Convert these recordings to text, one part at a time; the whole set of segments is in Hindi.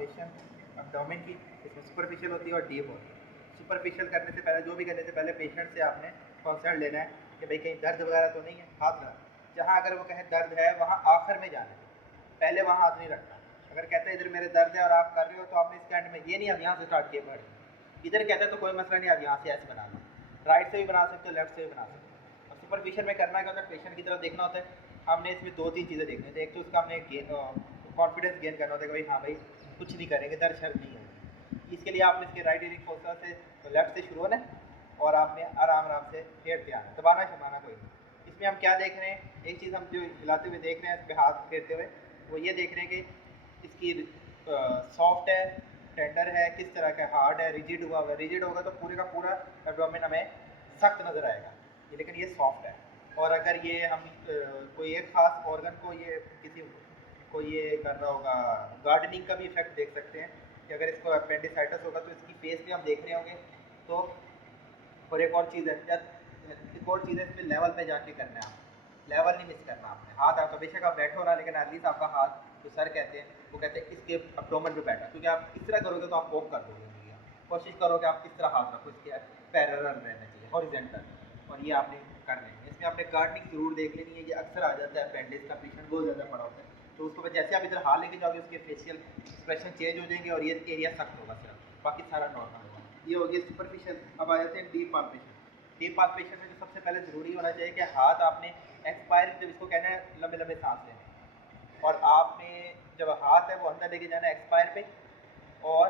पाल्पेशन एब्डोमेन की, इसमें सुपरफिशियल होती है और डीप होती है। सुपरफिशियल करने से पहले, जो भी करने से पहले पेशेंट से आपने कंसल्ट लेना है कि भाई कहीं दर्द वगैरह तो नहीं है, हाथ रख, जहाँ अगर वो कहे दर्द है वहाँ आखिर में जाना है, पहले वहाँ हाथ नहीं रखना। अगर कहते हैं इधर मेरे दर्द है और आप कर रहे हो, तो आपने इसके एंड में ये नहीं अब यहाँ से स्टार्ट किए पढ़, इधर कहते हैं तो कोई मसला नहीं, आप यहाँ से ऐसे बना लो, राइट से भी बना सकते हो, लेफ्ट से भी बना सकते हो। और सुपरफिशियल में करना क्या होता है, पेशेंट की तरफ देखना होता है। हमने इसमें 2-3 चीज़ें देखनी होती है। एक तो उसका हमने कॉन्फिडेंस गेन करना होता है कि भाई हाँ भाई कुछ नहीं करेंगे, दर्द शर्द नहीं होगी। इसके लिए आपने इसके राइट ईयरिंग फोसा से लेफ्ट से शुरू होना है और आपने आराम आराम से फेरते आना, दबाना शमाना कोई नहीं। इसमें हम क्या देख रहे हैं, एक चीज़ हम जो हिलाते हुए देख रहे हैं इस पर हाथ फेरते हुए, वो ये देख रहे हैं कि इसकी सॉफ्ट है, टेंडर है, किस तरह का, हार्ड है, रिजिड हुआ हुआ है। रिजिड होगा तो पूरे का पूरा एब्डोमेन हमें सख्त नज़र आएगा, लेकिन ये सॉफ्ट है। और अगर ये हम कोई एक ख़ास ऑर्गन को ये किसी को ये कर रहा होगा, गार्डनिंग का भी इफेक्ट देख सकते हैं कि अगर इसको अपेंडिसाइटिस होगा तो इसकी फेस पे हम देख रहे होंगे। तो और एक और चीज़ है, एक और चीज़ है, इसमें लेवल पे जाके करना है, आप लेवल नहीं मिस करना आपने। हाथ आपका बेशक आप बैठो ना, लेकिन एटलीस्ट आपका हाथ जो सर कहते हैं वो कहते हैं इसके एब्डोमेन पे बैठा, क्योंकि आप इस तरह करोगे तो आप वॉक कर दोगे। कोशिश करो कि आप इस तरह हाथ रखो, इसके पैरेलल रहना चाहिए, हॉरिजॉन्टल, और ये आपने कर लेंगे। इसमें आपने गार्डनिंग जरूर देख लेनी है, ये अक्सर आ जाता है अपेंडिक्स का पेशेंट बहुत ज़्यादा बड़ा होता है, तो उसको जैसे आप इधर हाथ लेके जाओगे उसके फेशियल एक्सप्रेशन चेंज हो जाएंगे और ये एरिया सख्त होगा सिर्फ, बाकी सारा नॉर्मल होगा। ये हो गया सुपरफिशियल। अब आ जाते हैं डीप पाल्पेशन। डीप पाल्पेशन में जो सबसे पहले ज़रूरी होना चाहिए कि हाथ आपने एक्सपायर, जब इसको कहना है लंबे लंबे सांस लेने, और आपने जब हाथ है वो अंदर लेके जाना है एक्सपायर पे, और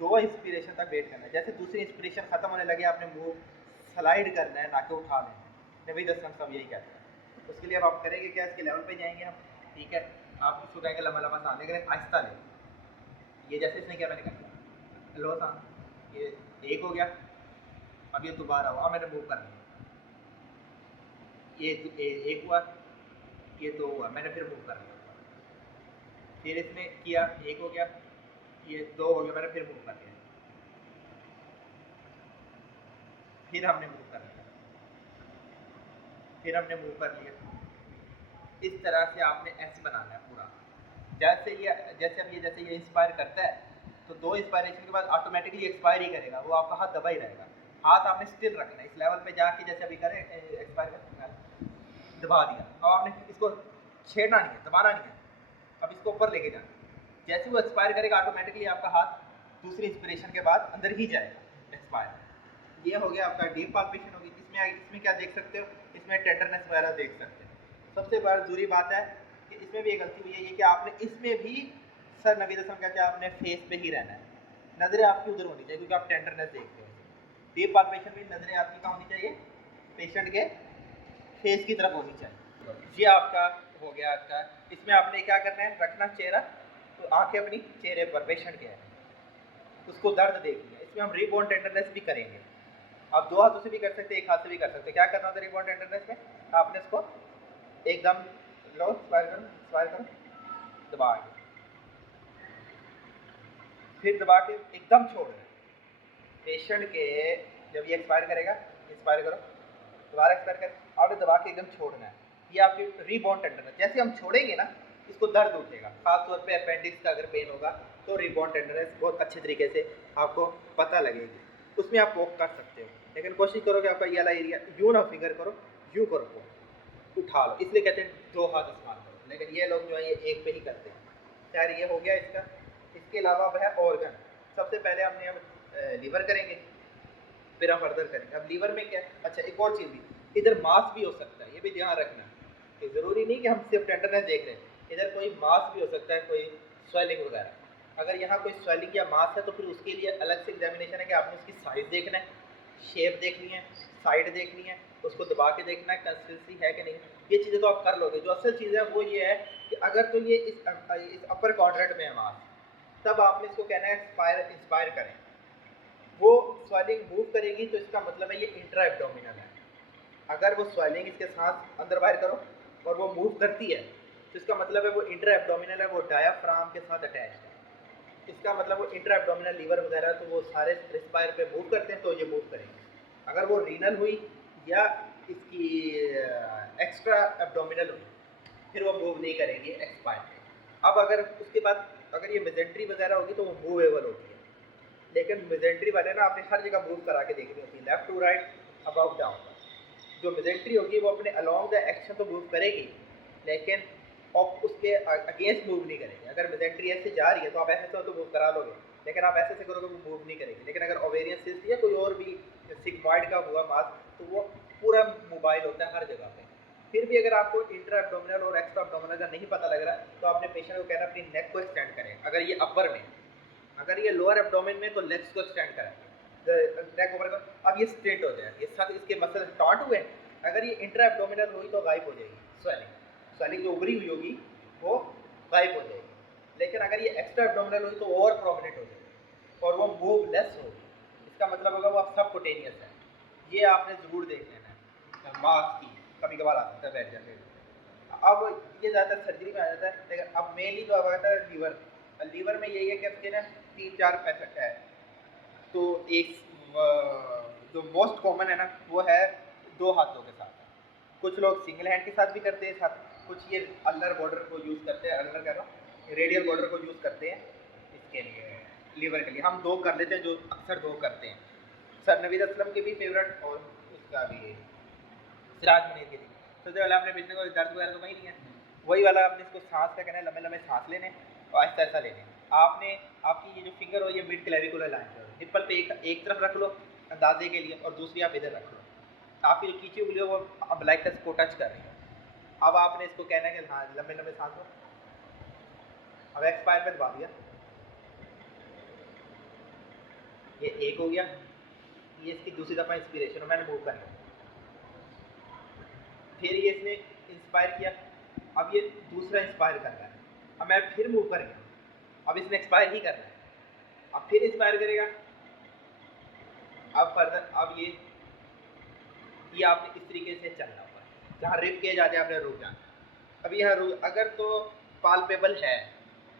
2 इंस्पिरेशन तक वेट करना है। जैसे दूसरी इंस्पिरेशन ख़त्म होने लगे आपने मुंह स्लाइड करना है, ना कि उठा लेना है। नबी दसम सब यही कहते हैं। उसके लिए अब आप करेंगे क्या, इसके लेवल पे जाएंगे हम, ठीक है। आप इसको कहेंगे लंबा लंबा सांस लेकर आहिस्ता लें, ये जैसे इसने क्या मैंने कहा लो सांस, ये एक हो गया, अब ये दोबारा हुआ, मैंने मूव कर लिया, ये एक हुआ, ये 2 हुआ, मैंने फिर मूव कर लिया, फिर इसने किया, एक हो गया, ये 2 हो गया, मैंने फिर मूव कर लिया, फिर हमने मूव कर लिया, फिर हमने मूव कर लिया। इस तरह से आपने ऐसे बनाना है पूरा। जैसे अब ये जैसे ये इंस्पायर करता है, तो 2 इंस्पायरेशन के बाद ऑटोमेटिकली एक्सपायर ही करेगा, वो आपका हाथ दबा ही रहेगा। हाथ आपने स्टिल रखना है इस लेवल पे जाके, जैसे अभी करें एक्सपायर दबा दिया, अब आपने इसको छेड़ना नहीं है, दबाना नहीं है, अब इसको ऊपर लेके जाना। जैसे वो एक्सपायर करेगा ऑटोमेटिकली आपका हाथ दूसरी इंस्पिरेशन के बाद अंदर ही जाएगा एक्सपायर। ये हो गया आपका डीप पाल्पेशन होगी। इसमें क्या देख सकते हो, इसमें टेंडरनेस वगैरह देख सकते हो। सबसे बड़ी जरूरी बात है कि इसमें भी एक गलती हुई है ये कि आपने इसमें भी सर नबी रसम कहते हैं आपने फेस पे ही रहना है, नज़रें आपकी उधर होनी चाहिए, क्योंकि आप टेंडरनेस देखते हो। डीप पाल्पेशन में नज़रें आपकी कहाँ होनी चाहिए, पेशेंट के फेस की तरफ होनी चाहिए। ये आपका हो गया आपका। इसमें आपने क्या करना है, रखना चेहरा, तो आंखें अपनी चेहरे पर पेशेंट के है, उसको दर्द देखनी है। इसमें हम रीबोन टेंडरनेस भी करेंगे, आप 2 हाथों से भी कर सकते हैं, एक हाथ से भी कर सकते हैं। क्या करना होता है रीबोन टेंडरनेस में, आपने इसको एकदम लो, स्क्वायर करो, दबा के, फिर दबा के एकदम छोड़ दें पेशेंट के। जब ये एक्सपायर करेगा, इंस्पायर करो, दोबारा एक्सपायर कर, आपने दबा के एकदम छोड़ना है। ये आपकी रीबोन टेंडरनेस। जैसे हम छोड़ेंगे ना, इसको दर्द उठेगा, खासतौर पे अपेंडिक्स का अगर पेन होगा तो रीबोन टेंडरनेस बहुत अच्छे तरीके से आपको पता लगेगी। उसमें आप वॉक कर सकते हो, लेकिन कोशिश करो कि आपका ये वाला एरिया यूँ ना फिंगर करो, यूँ करो, उठा लो। इसलिए कहते हैं 2 हाथ इस्तेमाल करो, लेकिन ये लोग जो है ये एक पे ही करते हैं। खैर ये हो गया इसका। इसके अलावा वह ऑर्गन, सबसे पहले हमने अब लीवर करेंगे, फिर हम फर्दर करेंगे। अब लीवर में क्या, अच्छा एक और चीज़ भी, इधर मास भी हो सकता है, ये भी ध्यान रखना कि ज़रूरी नहीं कि हम सिर्फ टेंडरनेस देख रहे हैं, इधर कोई मास भी हो सकता है, कोई स्वेलिंग वगैरह। अगर यहाँ कोई स्वेलिंग या मास है तो फिर उसके लिए अलग से एग्जामिनेशन है कि आपने उसकी साइज़ देखना है, शेप देखनी है, साइड देखनी है, उसको दबा के देखना है कंसिस्टेंसी है कि नहीं। ये चीज़ें तो आप कर लोगे। जो असल चीज़ है वो ये है कि अगर तो ये इस अपर क्वाड्रेंट में है मास, तब आपने इसको कहना है इंस्पायर करें। वो स्वेलिंग मूव करेगी तो इसका मतलब है ये इंट्रा एब्डोमिनल है। अगर वो स्वेलिंग इसके साथ अंदर बाहर करो और वो मूव करती है तो इसका मतलब है वो इंट्रा एब्डोमिनल है, वो डायाफ्राम के साथ अटैच है। इसका मतलब वो इंट्रा एब्डोमिनल लीवर वगैरह तो वो सारे रिस्पायर पे मूव करते हैं, तो ये मूव करेंगे। अगर वो रीनल हुई या इसकी एक्स्ट्रा एब्डोमिनल हुई, फिर वो मूव नहीं करेंगे एक्सपायर पे। अब अगर उसके बाद अगर ये मेजेंट्री वगैरह होगी तो वो मूवेबल होती है, लेकिन मेजेंट्री वाले ना आपने हर जगह मूव करा के देखनी होती है, left to right, above down. जो मेजेंट्री होगी वो अपने अलॉन्ग द एक्शन तो मूव करेगी, लेकिन और उसके अगेंस्ट मूव नहीं करेगी। अगर मेजेंट्री ऐसे जा रही है तो आप ऐसे तो मूव करा लोगे, लेकिन आप ऐसे करोगे वो मूव नहीं करेगी। लेकिन अगर ओवेरियन सिस्ट या कोई और भी सिग्मॉइड का हुआ मास तो वो पूरा मोबाइल होता है हर जगह पे। फिर भी अगर आपको इंट्रा एब्डोमिनल और एक्स्ट्रा एब्डोमिनल का नहीं पता लग रहा तो आपने पेशेंट को कहना अपनी नेक को एक्सटेंड करें। अगर ये अपर में, अगर ये लोअर एब्डोमेन में तो लेग्स को एक्सटेंड करें, नेक ऊपर का। अब ये स्ट्रेट हो जाए, ये साथ इसके मसल टॉन्ट हुए। अगर ये इंट्रा एब्डोमिनल हुई तो गायब हो जाएगी स्वेलिंग, स्वेलिंग जो उभरी हुई होगी वो गायब हो जाएगी। लेकिन अगर ये एक्स्ट्रा एब्डोमिनल हुई तो ओवर प्रोमिनेंट हो जाएगी और वो मूव लेस होगी। इसका मतलब होगा वो आप सबकुटेनियस है। ये आपने ज़रूर देख लेना है। मास की कभी कभार आ सकता है बैठ जाते। अब ये ज़्यादातर सर्जरी में आ जाता है, लेकिन अब मेनली जो आता है लीवर, लीवर में यही है कि उसके ना 3-4 पैसेट है। तो एक जो मोस्ट कॉमन है ना वो है 2 हाथों के साथ। कुछ लोग सिंगल हैंड के साथ भी करते हैं, साथ कुछ ये अल्नर बॉर्डर को यूज़ करते हैं, अल्नर कह रहा हूँ, रेडियल बॉर्डर को यूज़ करते हैं इसके लिए, लीवर के लिए। हम 2 कर लेते हैं, जो अक्सर 2 करते हैं। सर नवीद असलम के भी फेवरेट और उसका भी सिराज मुनीर के लिए। सबसे पहले आपने पेशेंट को दर्द वगैरह तो वही नहीं है, वही वाला आपने इसको सांस का कहना है, लंबे लंबे सांस लेने और आहिस्ता आहिस्ता लेने। आपने आपकी ये जो फिंगर हो ये मिड क्लेविकुलर लाइन पर, निप्पल पे एक तरफ रख लो अंदाजे के लिए और दूसरी आप इधर रख लो। आपकी जो खींची उंगली हो वो अम्बिलिकस को टच कर रही है। अब आपने इसको कहना है कि हाँ लंबे लंबे सांस लो। अब एक्सपायर पे दबा दिया, ये एक हो गया। ये इसकी दूसरी दफ़ा इंस्पिरेशन और मैंने मूव कर लिया। फिर ये इसने इंस्पायर किया, अब ये दूसरा इंस्पायर कर रहा है। अब मैं फिर मूव कर गया, अब इसने एक्सपायर ही करना है, अब फिर इंस्पायर करेगा। अब फर्दर अब ये आपने इस तरीके से चलना होगा, जहाँ रिप के जाते आपने रुक जाना। अब यहाँ रुक, अगर तो पाल्पेबल है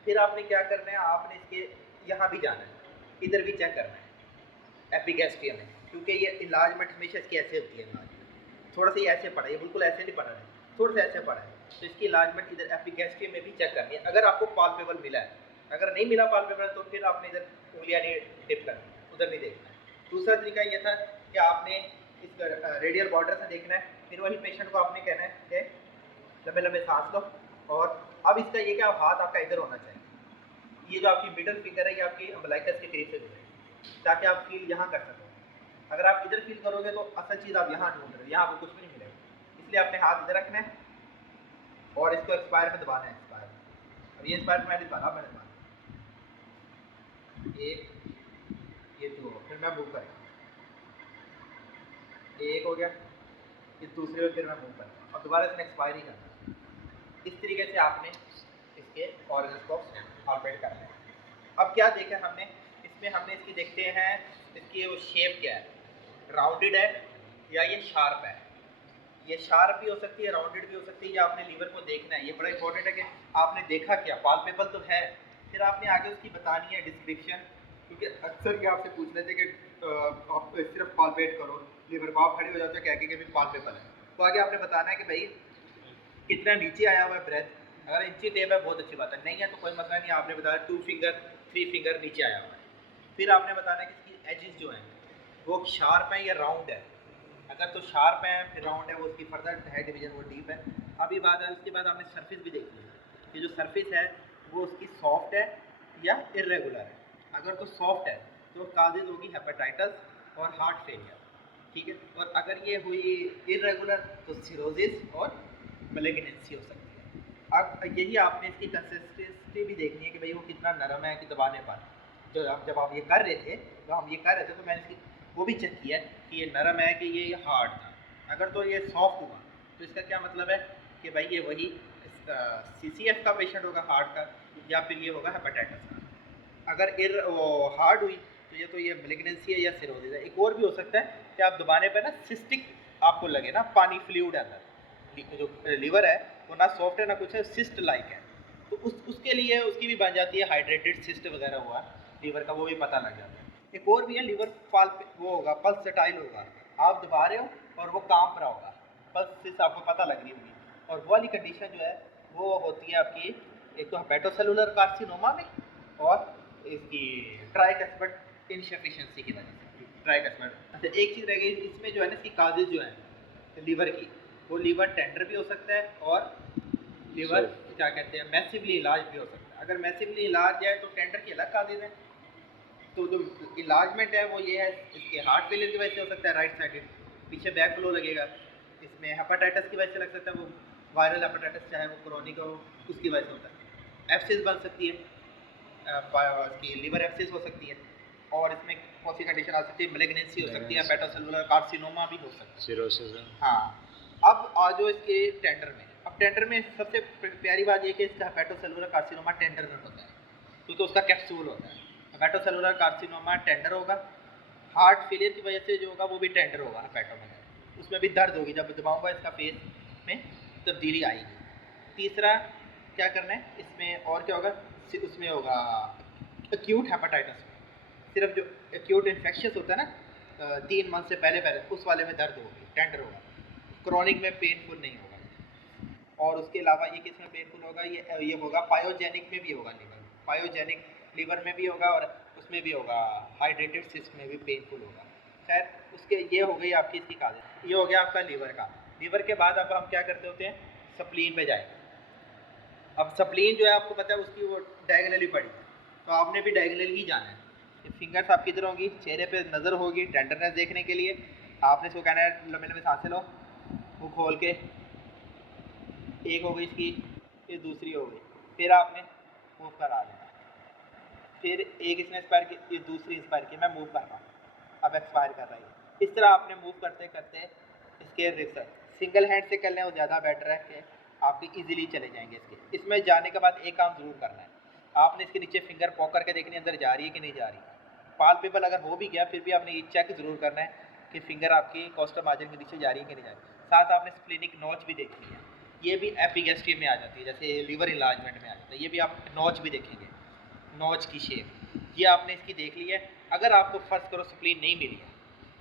फिर आपने क्या करना है, आपने इसके यहाँ भी जाना है, इधर भी चेक करना है एपिगैस्ट्रियम में, क्योंकि ये इलाजमेंट हमेशा इसकी ऐसे होती है। इलाज थोड़ा सा ही ऐसे पड़ा, ये बिल्कुल ऐसे नहीं पड़ा है, थोड़ा सा ऐसे पड़ा है, तो इसकी इलाजमेंट इधर एपिगैस्ट्रियम में भी चेक करनी है अगर आपको पाल्पेबल मिला है। अगर नहीं मिला पाल्पेबल तो फिर आपने इधर उंगलियाँ नहीं टिप करनी, उधर नहीं देखना है। दूसरा तरीका ये था कि आपने इस रेडियल बॉर्डर से देखना है, फिर वही पेशेंट को आपने कहना है कि लंबे लंबे सांस लो। और अब इसका ये कि हाथ आपका इधर होना चाहिए, ये जो आपकी मिडल फिंगर है ये आपकी अम्बिलिकस के करीब से जुड़ेगी, ताकि आप फील यहाँ कर सको। अगर आप इधर फील करोगे तो असल चीज़ आप यहाँ ढूंढ रहे हो, यहाँ आपको कुछ भी नहीं मिलेगा। इसलिए अपने हाथ इधर रखना है और इसको एक्सपायर में दबाना है। एक्सपायर, अब ये एक्सपायर मैंने दबाना, मैंने दबाना एक, ये 2, फिर मैं मूव करेंगे, एक हो गया, ये दूसरे में फिर मैं मूव करूँगा और दोबारा इसने एक्सपायर ही करना। इस तरीके से आपने इसके ऑर्गन्स को ऑपरेट करना है। अब क्या देखा हमने इसमें, हमने इसकी देखते हैं इसकी वो शेप क्या है, राउंडेड है या ये शार्प है। ये शार्प भी हो सकती है, राउंडेड भी हो सकती है, या आपने लीवर को देखना है। ये बड़ा इंपॉर्टेंट है कि आपने देखा क्या, पाल्पेबल तो है, फिर आपने आगे उसकी बतानी है डिस्क्रिप्शन, क्योंकि अक्सर ये आपसे पूछ लेते हैं कि आप सिर्फ पाल्पेट करो लीवर को, आप खड़े हो जाते हो कह के भी पाल्पेबल है। तो आगे आपने बताना है कि भाई कितना नीचे आया हुआ है ब्रेथ। अगर इंची टेप है बहुत अच्छी बात है, नहीं है तो कोई मसला नहीं, आपने बताया 2 फिंगर 3 फिंगर नीचे आया हुआ है। फिर आपने बताना है कि इसकी एजेस जो हैं वो शार्प है या राउंड है। अगर तो शार्प है फिर राउंड है, वो उसकी फर्दर है डिवीजन, वो डीप है। अभी बात है, उसके बाद आपने सरफेस भी देखनी है कि जो सरफेस है वो उसकी सॉफ्ट है या इरेगुलर है। अगर तो सॉफ्ट है तो काजिज होगी हेपेटाइटिस और हार्ट फेलियर, ठीक है। और अगर ये हुई इरेगुलर तो सिरोसिस और मैलिग्नेंसी हो सकती है। अब यही आपने इसकी कंसिस्टेंसी भी देखनी है कि भाई वो कितना नरम है कि दबाने पर। जब आप ये कर रहे थे तो मैंने इसकी वो भी चेक किया कि ये नरम है कि ये हार्ड था। अगर तो ये सॉफ्ट हुआ तो इसका क्या मतलब है कि भाई ये वही CCF का पेशेंट होगा हार्ट का, या फिर ये होगा हेपेटाइटिस का। अगर हार्ड हुई तो ये मैलिग्नेंसी है या सिरोसिस है। एक और भी हो सकता है कि आप दबाने पर ना सिस्टिक आपको लगे ना, पानी फ्लूइड अंदर, जो लीवर है वो ना सॉफ्ट है ना कुछ है, सिस्ट लाइक है, तो उसके लिए उसकी भी बन जाती है हाइड्रेटेड सिस्ट वगैरह हुआ लीवर का, वो भी पता लग जाता है। एक और भी है लीवर वो होगा पल्सेटाइल होगा, आप दबा रहे हो और वो कांप रहा होगा, पल्स आपको पता लग रही होगी। और वो वाली कंडीशन जो है वो होती है आपकी एक तो हेपेटोसेलुलर कार्सिनोमा में और इसकी ट्राइक एस्पेक्ट इनशफिशिएंसी की वजह से ट्राइक एस्पेक्ट। अच्छा एक चीज़ रह गई इसमें जो है ना, इसकी काजेज जो है लीवर की, वो लीवर टेंडर भी हो सकता है और लीवर क्या कहते हैं मैसिवली इलाज भी हो सकता है। अगर मैसिवली इलाज है तो टेंडर की अलग काजेज है। तो जो इलाजमेंट है वो ये है, इसके हार्ट फेलियर की वजह से हो सकता है राइट साइडेड, पीछे बैक फ्लो लगेगा। इसमें हेपाटाइटिस की वजह से लग सकता है, वो वायरल हेपाटाइटिस चाहे वो क्रोनिक हो उसकी वजह से होता है। एब्सिस बन सकती है, इसकी लिवर एब्सिस हो सकती है। और इसमें कौन सी कंडीशन आ सकती है, मैलिग्नेंसी हो सकती है, हेपेटोसेलुलर कार्सिनोमा भी हो सकता है, सिरोसिस। हाँ अब आ जाओ इसके टेंडर में। अब टेंडर में सबसे प्यारी बात ये कि इसका हेपेटोसेलुलर कार्सिनोमा टेंडर में होता है, क्योंकि उसका कैप्सूल होता है। हेपेटोसेलुलर कार्सिनोमा टेंडर होगा। हार्ट फेलियर की वजह से जो होगा वो भी टेंडर होगा हेपेटो में, उसमें भी दर्द होगी, जब दबाऊंगा इसका फेस में तब्दीली आएगी। तीसरा क्या करना है इसमें, और क्या होगा, उसमें होगा एक्यूट हेपेटाइटिस में सिर्फ जो एक्यूट इन्फेक्शन होता है ना 3 मंथ से पहले पहले, उस वाले में दर्द होगी, टेंडर होगा। क्रोनिक में पेनफुल नहीं होगा। और उसके अलावा ये किस में पेनफुल होगा, ये होगा पायोजेनिक में भी होगा, लीवर पायोजेनिक लीवर में भी होगा और उसमें भी होगा, हाइड्रेटेड सिस्ट में भी पेनफुल होगा। खैर उसके ये हो गई आपकी इसकी काजेज, ये हो गया आपका लीवर का। लीवर के बाद अब हम क्या करते होते हैं, स्प्लीन पे जाएंगे। अब स्प्लीन जो है आपको पता है उसकी वो डायगोनली पड़ी है, तो आपने भी डायगोनली ही जाना है। ये फिंगर्स आपकी इधर होंगी, चेहरे पे नज़र होगी टेंडरनेस देखने के लिए। आपने इसको कहना है लंबे लंबे सांसें लो, मुँह खोल के। एक हो गई इसकी, ये दूसरी हो गई, फिर आपने मूव करा देना। फिर एक इसने एक्सपायर की, ये दूसरी एक्सपायर की, मैं मूव कर रहा हूँ, अब एक्सपायर कर रही है। इस तरह आपने मूव करते करते इसके रिसर्च सिंगल हैंड से कर लें वो ज़्यादा बेटर है कि आपके इजीली चले जाएंगे इसके। इसमें जाने के बाद एक काम ज़रूर करना है, आपने इसके नीचे फिंगर पॉक करके देखनी है अंदर जा रही है कि नहीं जा रही। पाल्पेबल अगर हो भी गया फिर भी आपने ये चेक ज़रूर करना है कि फिंगर आपकी कॉस्टल मार्जिन के नीचे जा रही है कि नहीं जा रही। साथ आपने स्प्लेनिक नॉच भी देखनी है, ये भी एपिगैस्ट्री में आ जाती है, जैसे लीवर इलाजमेंट में आ जाता है, ये भी आप नॉच भी देखेंगे, नॉच की शेप, ये आपने इसकी देख ली है। अगर आपको फर्स्ट करो स्प्लीन नहीं मिली है,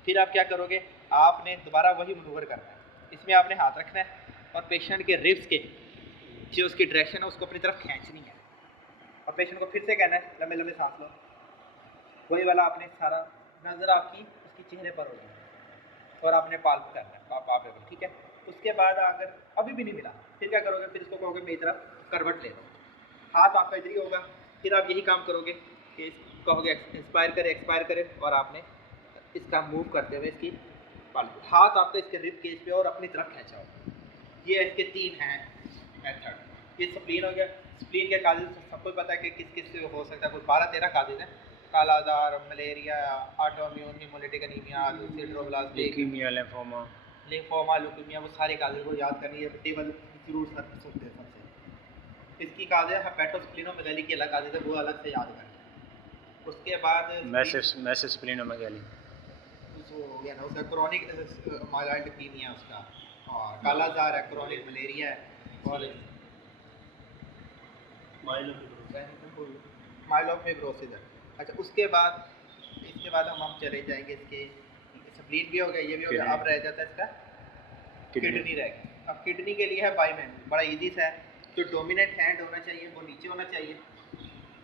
फिर आप क्या करोगे, आपने दोबारा वही मनूवर करना है। इसमें आपने हाथ रखना है और पेशेंट के रिब्स के जो उसकी डायरेक्शन है उसको अपनी तरफ खींचनी है, और पेशेंट को फिर से कहना है लंबे लंबे सांस लो। वही वाला आपने सारा नज़र आपकी उसकी चेहरे पर होगी और आपने पाल्प करना है पाल्पेबल, ठीक है। उसके बाद अगर अभी भी नहीं मिला फिर क्या करोगे, फिर इसको कहोगे मेरी तरफ करवट ले लो, हाथ आपका इधर ही होगा। फिर आप यही काम करोगे कि कहोगे एक्सपायर करे और आपने इसका मूव करते हुए इसकी हाथ आपका इसके रिब केज पे और अपनी तरफ खींचा हो। ये इसके 3 हैं मेथड। ये स्प्लीन हो गया। स्प्लीन के काजेज सबको पता है कि किस किस से हो सकता है, कोई 12-13 काजेज हैं, kala-azar, malaria, autoimmune haemolytic anaemia, sideroblastic, lymphoma, leukaemia, वो सारे काजेज को याद करनी है, टेबल जरूर सुनते हैं सबसे। इसकी काजेज हेपेटोस्प्लीनोमेगाली की अलग काजेज है, वो अलग से याद करनी। उसके बाद मैसिव स्प्लीनोमेगाली जो हो गया ना उसका क्रोनिक माइलॉइड ल्यूकीमिया उसका, और कालाजार है, क्रोनिक मलेरिया है, और माइलोफिब्रोसिस है। अच्छा उसके बाद इसके बाद हम चले जाएंगे इसके, स्प्लीन भी हो गया, ये भी हो गया। अब रह जाता है इसका किडनी रह गई। अब किडनी के लिए है बाइमैन, बड़ा इजी सा है। जो डोमिनेंट हैंड होना चाहिए वो नीचे होना चाहिए,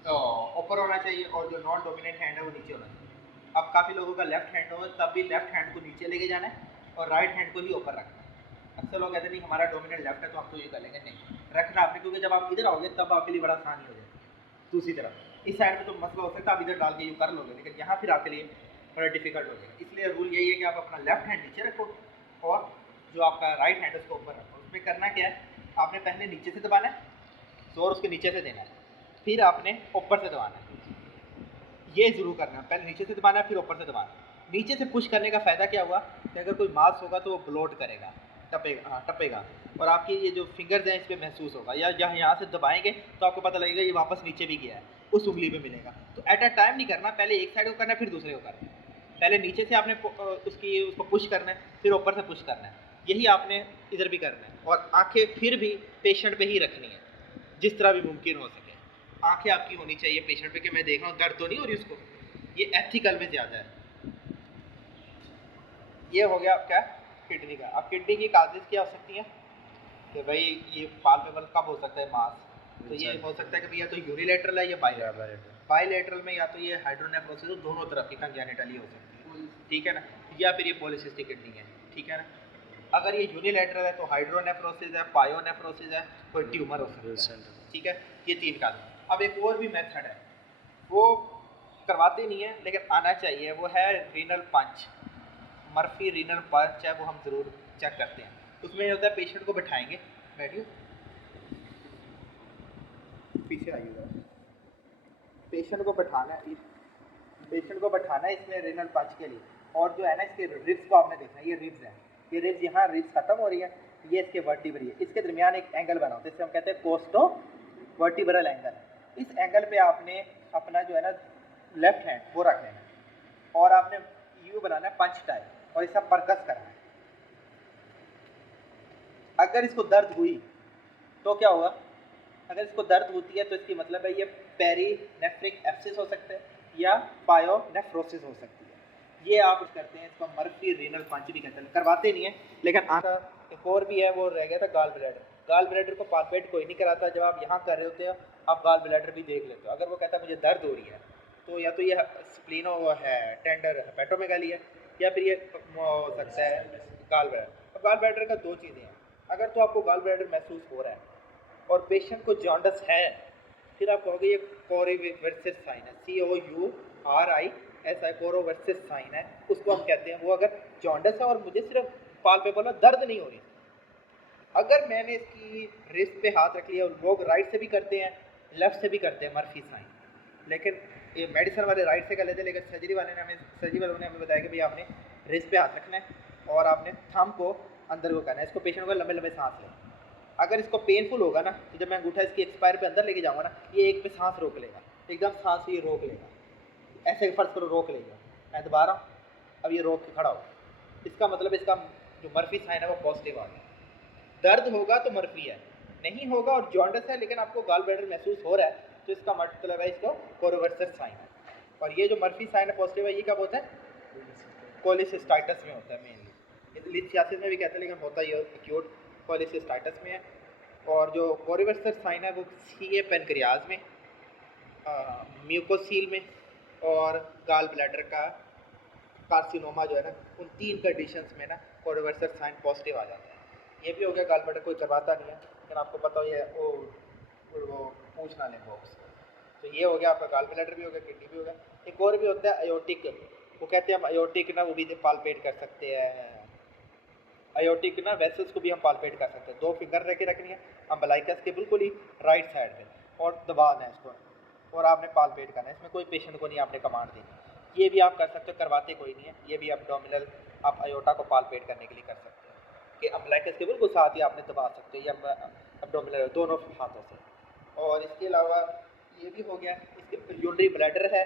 तो ऊपर होना चाहिए, और जो नॉन डोमिनेंट हैंड है वो नीचे होना चाहिए। अब काफ़ी लोगों का लेफ्ट हैंड हो तब भी लेफ्ट हैंड को नीचे लेके जाना है और राइट हैंड को ही ऊपर रखना है। अक्सर लोग कहते हैं नहीं हमारा डोमिनेंट लेफ्ट है तो आप तो ये कर लेंगे, नहीं रखना आपने, क्योंकि जब आप इधर आओगे तब आपके लिए बड़ा आसानी हो जाएगी। दूसरी तरफ इस साइड में तो मसला हो सकता है, आप इधर डाल के ये कर लोगे, लेकिन यहाँ फिर आपके लिए बड़ा डिफिकल्ट हो जाएगा। इसलिए रूल यही है कि आप अपना लेफ्ट हैंड नीचे रखो और जो आपका राइट हैंड है उसको ऊपर रखो। उसमें करना क्या है, आपने पहले नीचे से दबाना है, जोर उसके नीचे से देना है, फिर आपने ऊपर से दबाना है। ये ज़रूर करना है, पहले नीचे से दबाना है फिर ऊपर से दबाना है। नीचे से पुश करने का फ़ायदा क्या हुआ कि अगर कोई मास होगा तो वो ब्लोट करेगा, टपेगा, हाँ टपेगा, और आपकी ये जो फिंगर्स हैं इस पर महसूस होगा, या जहाँ यहाँ से दबाएंगे तो आपको पता लगेगा ये वापस नीचे भी गया है, उस उंगली पे मिलेगा। तो एट अ टाइम नहीं करना, पहले एक साइड को करना है फिर दूसरे को करना है। पहले नीचे से आपने उसको पुश करना है, फिर ऊपर से पुश करना है। यही आपने इधर भी करना है, और आंखें फिर भी पेशेंट पे ही रखनी है जिस तरह भी मुमकिन हो सके। आंखें आपकी होनी चाहिए पेशेंट पे कि मैं देख रहा हूँ दर्द तो नहीं हो रही उसको, ये एथिकल में ज़्यादा है। ये हो गया आपका किडनी का। अब किडनी की काजेज क्या हो सकती है कि भाई ये पाल्पेबल कब हो सकता है मास, तो ये हो सकता है कि भैया तो यूनिलेटरल है या बायलैटरल। बायलैटरल में या तो ये हाइड्रोनेफ्रोसिस हो, दोनों तरफ की कंजेनिटली हो सकती है, ठीक है ना, या फिर ये पॉलीसिस्टिक किडनी है, ठीक है ना। अगर ये यूनिलेटरल है तो हाइड्रोनेफ्रोसिस है, पायोनेफ्रोसिस है, कोई ट्यूमर हो सकता है, ठीक है। ये 3 का। अब एक और भी मेथड है, वो करवाते नहीं है लेकिन आना चाहिए, वो है रीनल पंच। मर्फी रीनल पंच है, वो हम ज़रूर चेक करते हैं। उसमें होता है पेशेंट को बैठाएंगे, बैठिए पीछे आइएगा, पेशेंट को बैठाना है, पेशेंट को बैठाना है इसमें रीनल पंच के लिए। और जो है ना इसके रिब्स को आपने देखना है, ये रिब्स हैं, ये रिब्स यहाँ रिब्स खत्म हो रही है, ये इसके वर्टिब्री है, इसके दरमियान एक एंगल बना होता है, इससे हम कहते हैं कोस्टो वर्टिब्रल एंगल। इस एंगल पे आपने अपना जो है ना लेफ्ट हैंड वो रख लेना है और आपने यू बनाना है पंच टाइप और इसे परकस करना है। अगर इसको दर्द हुई तो क्या होगा, अगर इसको दर्द होती है तो इसकी मतलब है ये पेरीनेफ्रिक एब्सिस हो सकता है या पायोनेफ्रोसिस हो सकती है। ये आप करते हैं, इसको मर्फी रीनल पंच भी कहते हैं, करवाते नहीं है लेकिन आका एक और भी है, वो रह गया था गाल ब्लैडर। गाल ब्लैडर को पालपेट कोई नहीं कराता, जब आप यहाँ कर रहे होते हो आप गाल ब्लैडर भी देख लेते हो। अगर वो कहता है मुझे दर्द हो रही है तो या तो ये स्प्लीनो है, टेंडर हेपेटोमेगाली है, या फिर ये हो सकता है गाल ब्लैडर। अब गाल ब्लैडर का 2 चीज़ें हैं, अगर तो आपको गाल ब्लैडर महसूस हो रहा है और पेशेंट को जॉन्डस है, फिर आप कहोगे ये कोरोवर्सिस साइन है, COURIS कोरोवर्सिस साइन है, उसको हम कहते हैं। वो अगर जॉन्डस है और मुझे सिर्फ पाल्पेबल दर्द नहीं हो रही, अगर मैंने इसकी रिस्ट पे हाथ रख लिया, और लोग राइट से भी करते हैं लेफ्ट से भी करते हैं मर्फी साइन, लेकिन ये मेडिसिन वाले राइट से कर लेते हैं, लेकिन सर्जरी वालों ने हमें बताया कि भाई आपने रिस्ट पे हाथ रखना है और आपने थंब को अंदर को करना है। इसको पेशेंट को लंबे लंबे सांस लें। अगर इसको पेनफुल होगा ना तो जब मैं अंगूठा इसकी एक्सपायर पे अंदर लेके जाऊँगा ना, ये एक पे सांस रोक लेगा, एकदम सांस ये रोक लेगा, ऐसे फर्स्ट करो रोक लेगा, मैं दोबारा अब ये रोक के खड़ा हो, इसका मतलब इसका जो मर्फी साइन है वो पॉजिटिव आ गया। दर्द होगा तो मर्फी है, नहीं होगा और जॉन्डस है लेकिन आपको गाल ब्लैडर महसूस हो रहा है तो इसका मतलब है इसको कोरोवर्सिस साइन है। और ये जो मर्फी साइन है पॉजिटिव है, ये कब होता है, कोलिसिस्टाइटिस में होता है मेनली, लिथियासिस में भी कहते हैं लेकिन होता है ये एक्यूट कोलिसिस्टाइटिस में है। और जो कोरोवर्सिस साइन है वो सीए पेनक्रियाज में, म्यूकोसील में और गाल ब्लैडर का कार्सिनोमा जो है ना, उन 3 कंडीशंस में ना कोरोवर्सिस साइन पॉजिटिव आ जाता है। ये भी हो गया गाल ब्लैडर, कोई करवाता नहीं है लेकिन आपको पता हो ये वो पूछना लें बॉक्स। तो ये हो गया आपका गाल ब्लैडर भी हो गया, किडनी भी हो गया। एक और भी होता है अयोटिक, वो कहते हैं हम अयोटिक ना वो भी पालपेट कर सकते हैं, अयोटिक ना वेसल्स को भी हम पालपेट कर सकते हैं। 2 फिंगर रख के रखनी है अम्बलाइकस के बिल्कुल ही राइट साइड में और दबाना है इसको और आपने पालपेट करना है। इसमें कोई पेशेंट को नहीं आपने कमांड देनी, ये भी आप कर सकते हो, करवाते कोई नहीं है। ये भी एब्डोमिनल आप अयोटा को पालपेट करने के लिए कर सकते हो कि अम्बलाइकस के बिल्कुल साथ ही आपने दबा सकते हो या एब्डोमिनल दोनों हाथों से। और इसके अलावा ये भी हो गया, इसके यूरिनरी ब्लैडर है,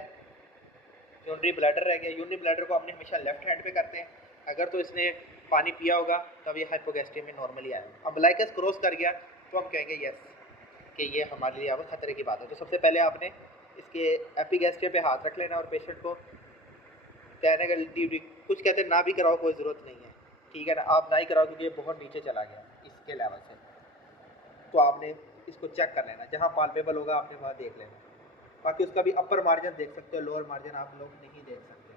यूरिनरी ब्लैडर रह गया। यूरिनरी ब्लैडर को हमने हमेशा लेफ्ट हैंड पे करते हैं, अगर तो इसने पानी पिया होगा तब ये हाइपोगैस्ट्रियम में नॉर्मली आया, अम्बलाइकस क्रॉस कर गया तो हम कहेंगे यस कि ये हमारे लिए अब खतरे की बात है। तो सबसे पहले आपने इसके एपिगैस्ट्रियम पे हाथ रख लेना और पेशेंट को कहने का कुछ कहते हैं ना भी कराओ कोई ज़रूरत नहीं है, ठीक है ना, आप ना ही कराओ क्योंकि ये बहुत नीचे चला गया इसके लेवल से। तो आपने इसको चेक कर लेना, जहाँ पाल्पेबल होगा आपने वहाँ देख लेना। बाकी उसका भी अपर मार्जिन देख सकते हो, लोअर मार्जिन आप लोग नहीं देख सकते।